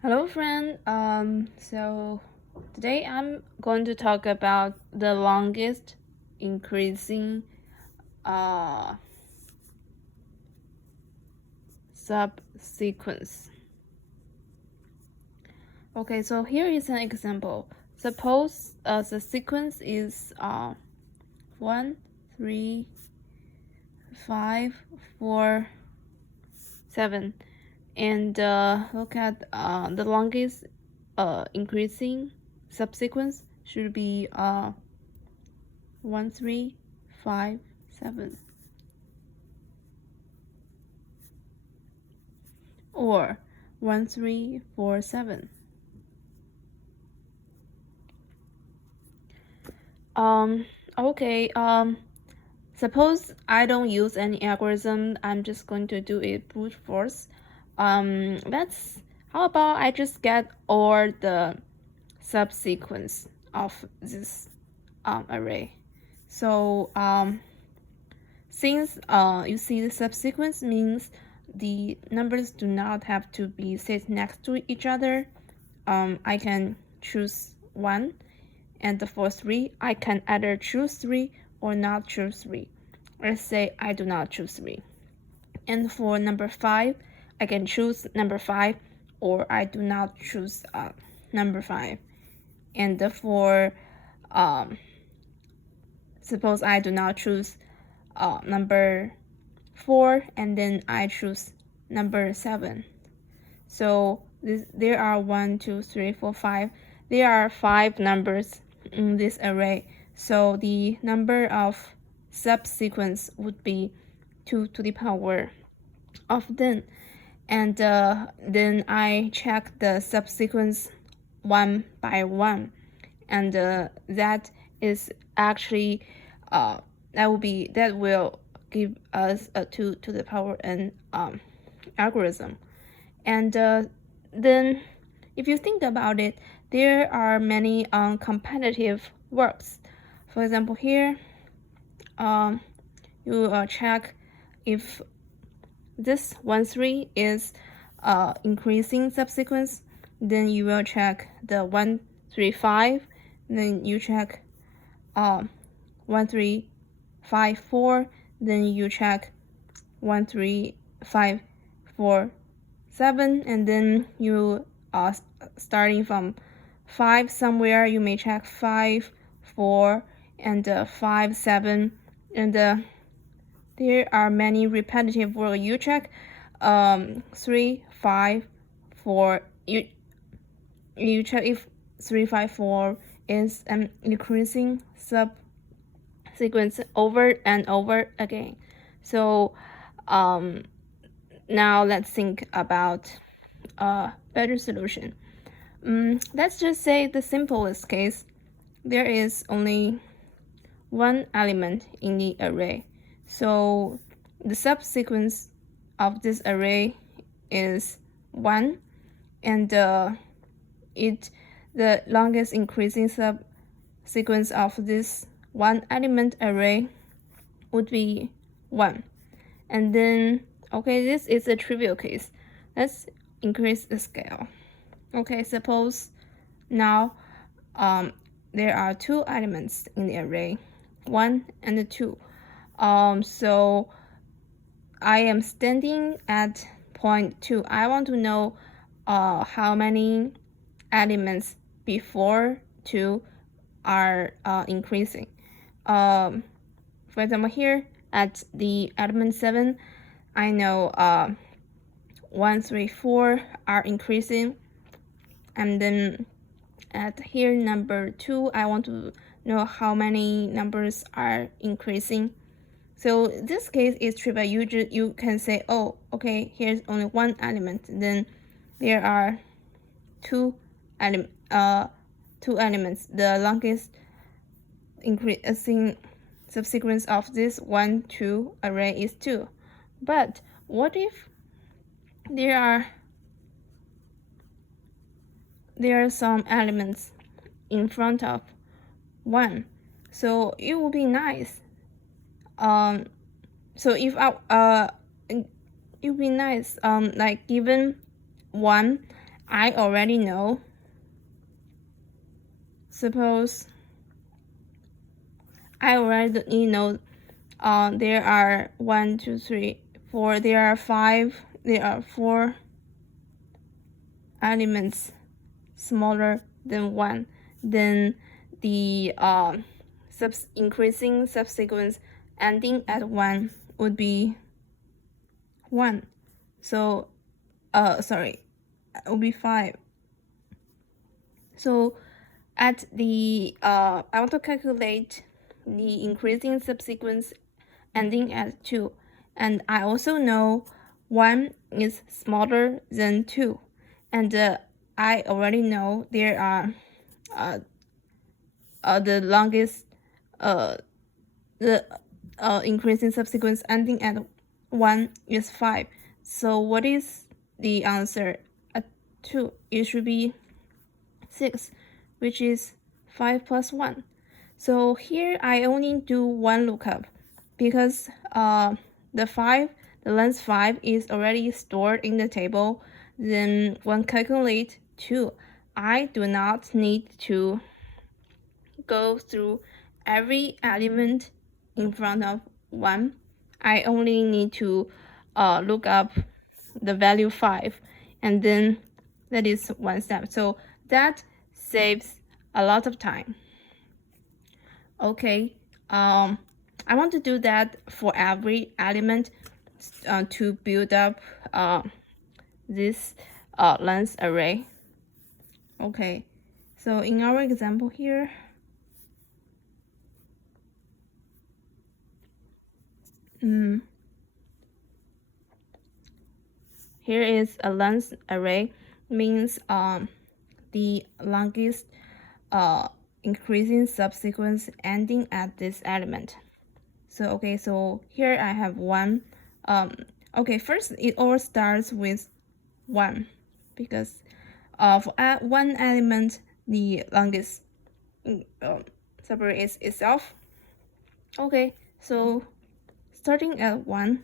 Hello, friend. So today I'm going to talk about the longest increasing subsequence. Okay, so here is an example. Suppose the sequence is 1, 3, 5, 4, 7, and look at the longest increasing subsequence should be 1, 3, 5, 7, or 1, 3, 4, 7. Okay, suppose I don't use any algorithm, I'm just going to do it brute force. How about I just get all the subsequence of this array. So since you see the subsequence means the numbers do not have to be sit next to each other, I can choose 1, and for 3 I can either choose 3 or not choose 3. Let's say I do not choose 3. And for number 5 I can choose number 5 or I do not choose number 5. And for suppose I do not choose number 4 and then I choose number 7. So there are 1, 2, 3, 4, 5. There are 5 numbers in this array. So the number of subsequence would be 2 to the power of 10. And then I check the subsequence one by one. And that is actually that will give us a 2 to the power n algorithm. And then if you think about it, there are many competitive works. For example, here you check if this 1 3 is increasing subsequence, then you will check the 1 3 5, then you check 1 3 5 4, then you check 1 3 5 4 7, and then you starting from 5 somewhere, you may check 5 4 and 5 7, and there are many repetitive words. You check 3 5 4, you check if 3 5 4 is an increasing subsequence over and over again. So now let's think about a better solution. Let's just say the simplest case, there is only one element in the array. So the subsequence of this array is 1, and the longest increasing subsequence of this one element array would be 1. And then, okay, this is a trivial case. Let's increase the scale. Okay, suppose now there are 2 elements in the array, 1 and 2. So I am standing at point 2. I want to know how many elements before 2 are increasing. For example, here at the element 7, I know 1 3 4 are increasing, and then at here number 2 I want to know how many numbers are increasing. So this case is trivial. You can say, oh, okay, here's only one element, then there are two elements. The longest increasing subsequence of this 1 2 array is 2. But what if there are some elements in front of 1? So it would be nice. So if it would be nice, like given 1 I already know. Suppose I already know there are 1, 2, 3, 4, there are 4 elements smaller than 1, then the increasing subsequence ending at 1 would be 1. So, sorry, it would be 5. So, at the, I want to calculate the increasing subsequence ending at 2. And I also know 1 is smaller than 2. And I already know there are the longest the increasing subsequence ending at 1 is 5. So what is the answer at 2? It should be 6, which is 5 plus 1. So here I only do one lookup because the length 5 is already stored in the table. Then when calculate 2, I do not need to go through every element in front of 1. I only need to look up the value 5, and then that is one step. So that saves a lot of time. Okay, I want to do that for every element to build up this length array. Okay, so in our example here, here is a length array, means the longest increasing subsequence ending at this element. So okay, so here I have 1. Okay, first it all starts with 1 because for one element the longest subarray is itself. Okay, so starting at 1,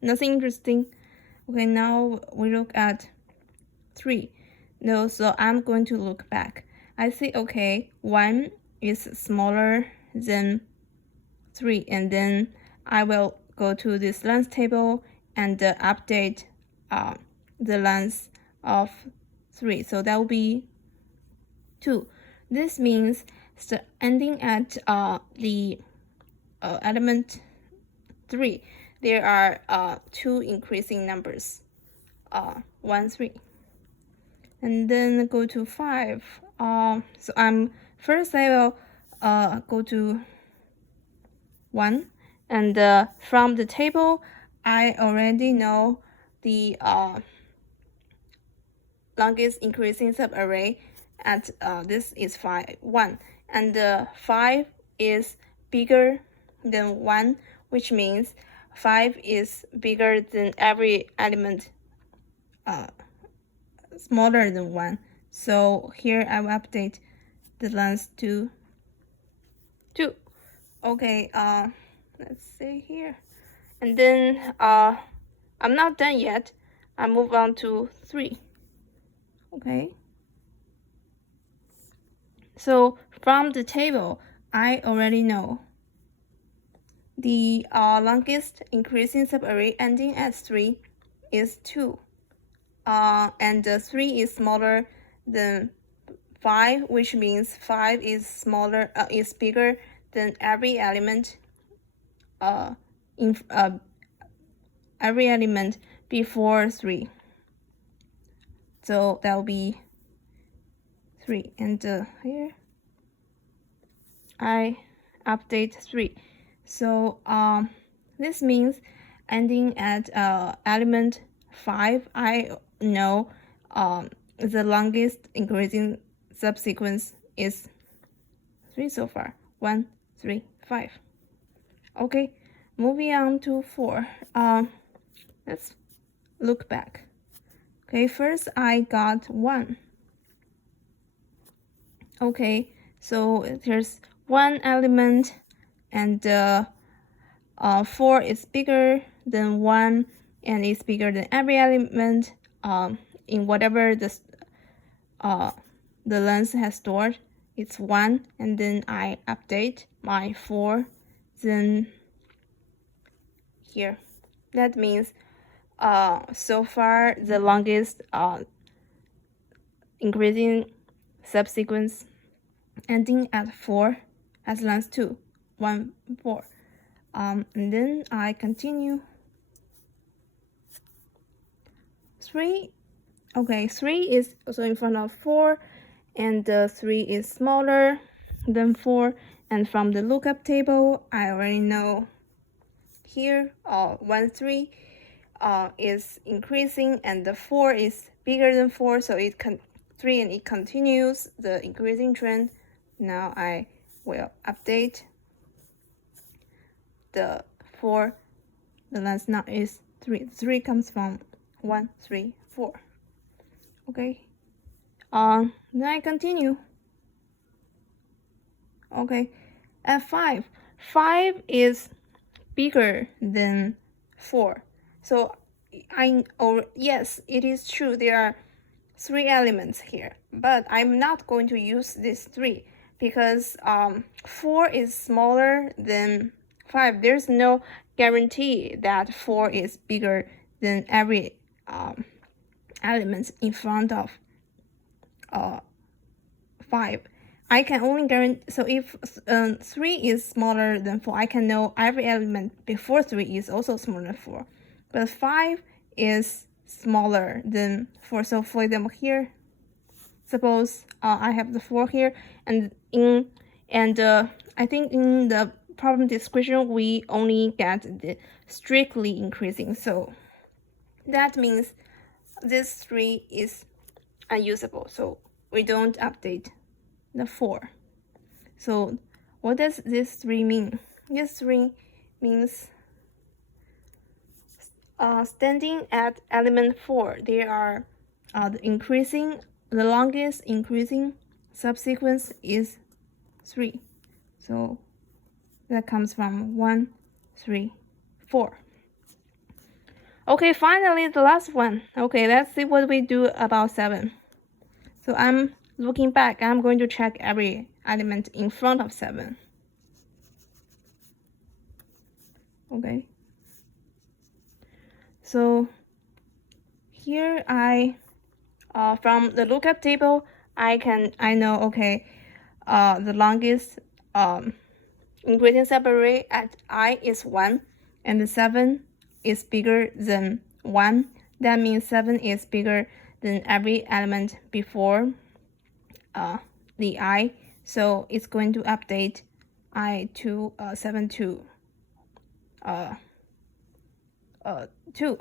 nothing interesting. Okay, now we look at 3. No, so I'm going to look back. I see, okay, 1 is smaller than 3, and then I will go to this length table and update the length of 3. So that will be 2. This means ending at the element 3, there are 2 increasing numbers, 1, 3. And then go to 5. So first I will go to 1, and from the table I already know the longest increasing subarray at this is 1, and 5 is bigger than 1, which means 5 is bigger than every element smaller than 1. So here I will update the length to 2. Okay, let's see here. And then I'm not done yet. I move on to 3. Okay. So from the table, I already know the longest increasing subarray ending at 3 is 2. And 3 is smaller than 5, which means 5 is bigger than every element every element before 3. So that will be 3, and here I update 3. So this means ending at element 5, I know the longest increasing subsequence is 3 so far. 1, 3, 5. Okay, moving on to 4. Let's look back. Okay, first I got 1. Okay, so there's 1 element, and 4 is bigger than 1, and it's bigger than every element in whatever the length has stored, it's 1, and then I update my 4, then here. That means so far the longest increasing subsequence ending at 4 has length 2, 1, 4. And then I continue. 3. Okay, 3 is also in front of 4, and 3 is smaller than 4. And from the lookup table, I already know here 1, 3 is increasing, and the 4 is bigger than 4, so 3 and it continues the increasing trend. Now I will update the 4. The length now is 3. 3 comes from 1, 3, 4. Okay. Then I continue. Okay. At 5. 5 is bigger than 4. So yes, it is true there are 3 elements here, but I'm not going to use this 3 because 4 is smaller than 5. There's no guarantee that 4 is bigger than every element in front of 5. I can only guarantee, so if 3 is smaller than 4, I can know every element before 3 is also smaller than 4. But 5 is smaller than 4. So for example here, suppose I have the 4 here, and I think in the problem description we only get the strictly increasing. So that means this 3 is unusable. So we don't update the 4. So what does this 3 mean? This 3 means standing at element 4, there are the longest increasing subsequence is 3. So that comes from 1, 3, 4. Okay, finally the last one. Okay, let's see what we do about 7. So I'm looking back, I'm going to check every element in front of 7. Okay. So here I from the lookup table I know, okay, the longest increasing subarray at I is 1, and the 7 is bigger than 1. That means 7 is bigger than every element before the I. So it's going to update I to 7 to 2.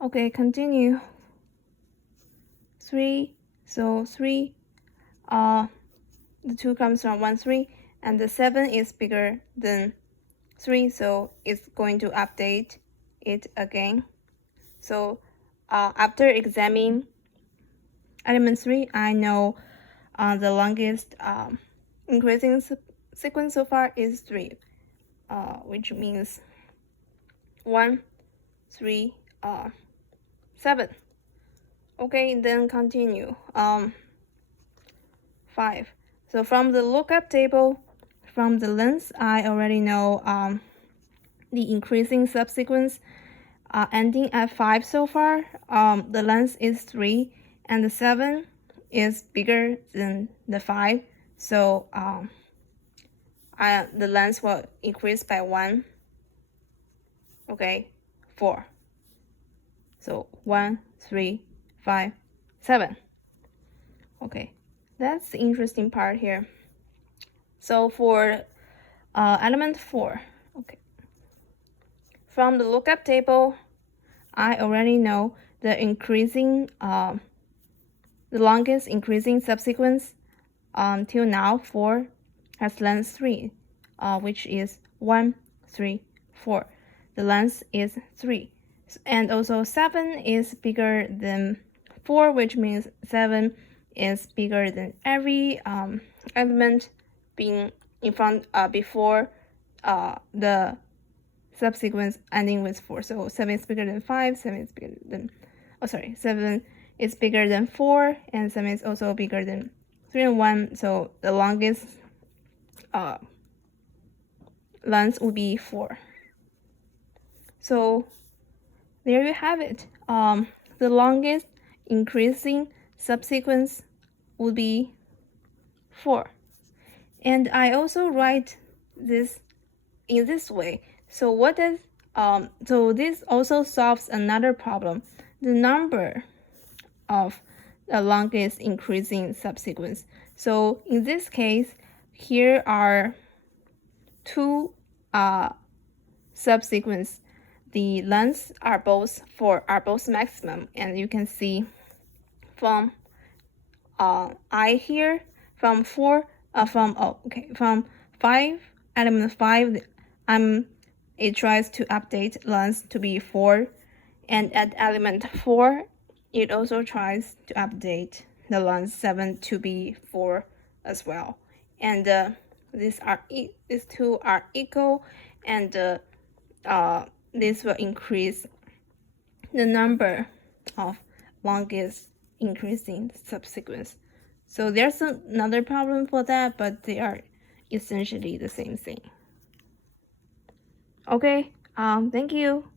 Okay, continue. 3. So 3, the 2 comes from 1, 3, and the 7 is bigger than 3, so it's going to update it again. So after examining element 3, I know the longest increasing sequence so far is 3, which means 1, 3, 7. Okay, then continue. 5. So from the lookup table, from the length, I already know the increasing subsequence ending at 5 so far. The length is 3, and the 7 is bigger than the 5. So the length will increase by 1. Okay, 4. So 1, 3, 5, 7. Okay, that's the interesting part here. So for element 4, okay, from the lookup table, I already know the longest increasing subsequence till now 4 has length 3, which is 1, 3, 4. The length is 3. And also 7 is bigger than 4, which means 7 is bigger than every element being in front before the subsequence ending with 4. So 7 is bigger than 5, 7 is bigger than, 7 is bigger than 4, and 7 is also bigger than 3 and 1. So the longest length would be 4. So there you have it. The longest increasing subsequence would be 4. And I also write this in this way. So what does so this also solves another problem. The number of the longest increasing subsequence. So in this case, here are two subsequence. The lengths are both maximum, and you can see from I here from 4 from 5 element 5 it tries to update length to be 4, and at element 4 it also tries to update the length 7 to be 4 as well, and these two are equal, and this will increase the number of longest increasing subsequence. So there's another problem for that, but they are essentially the same thing. Okay, thank you.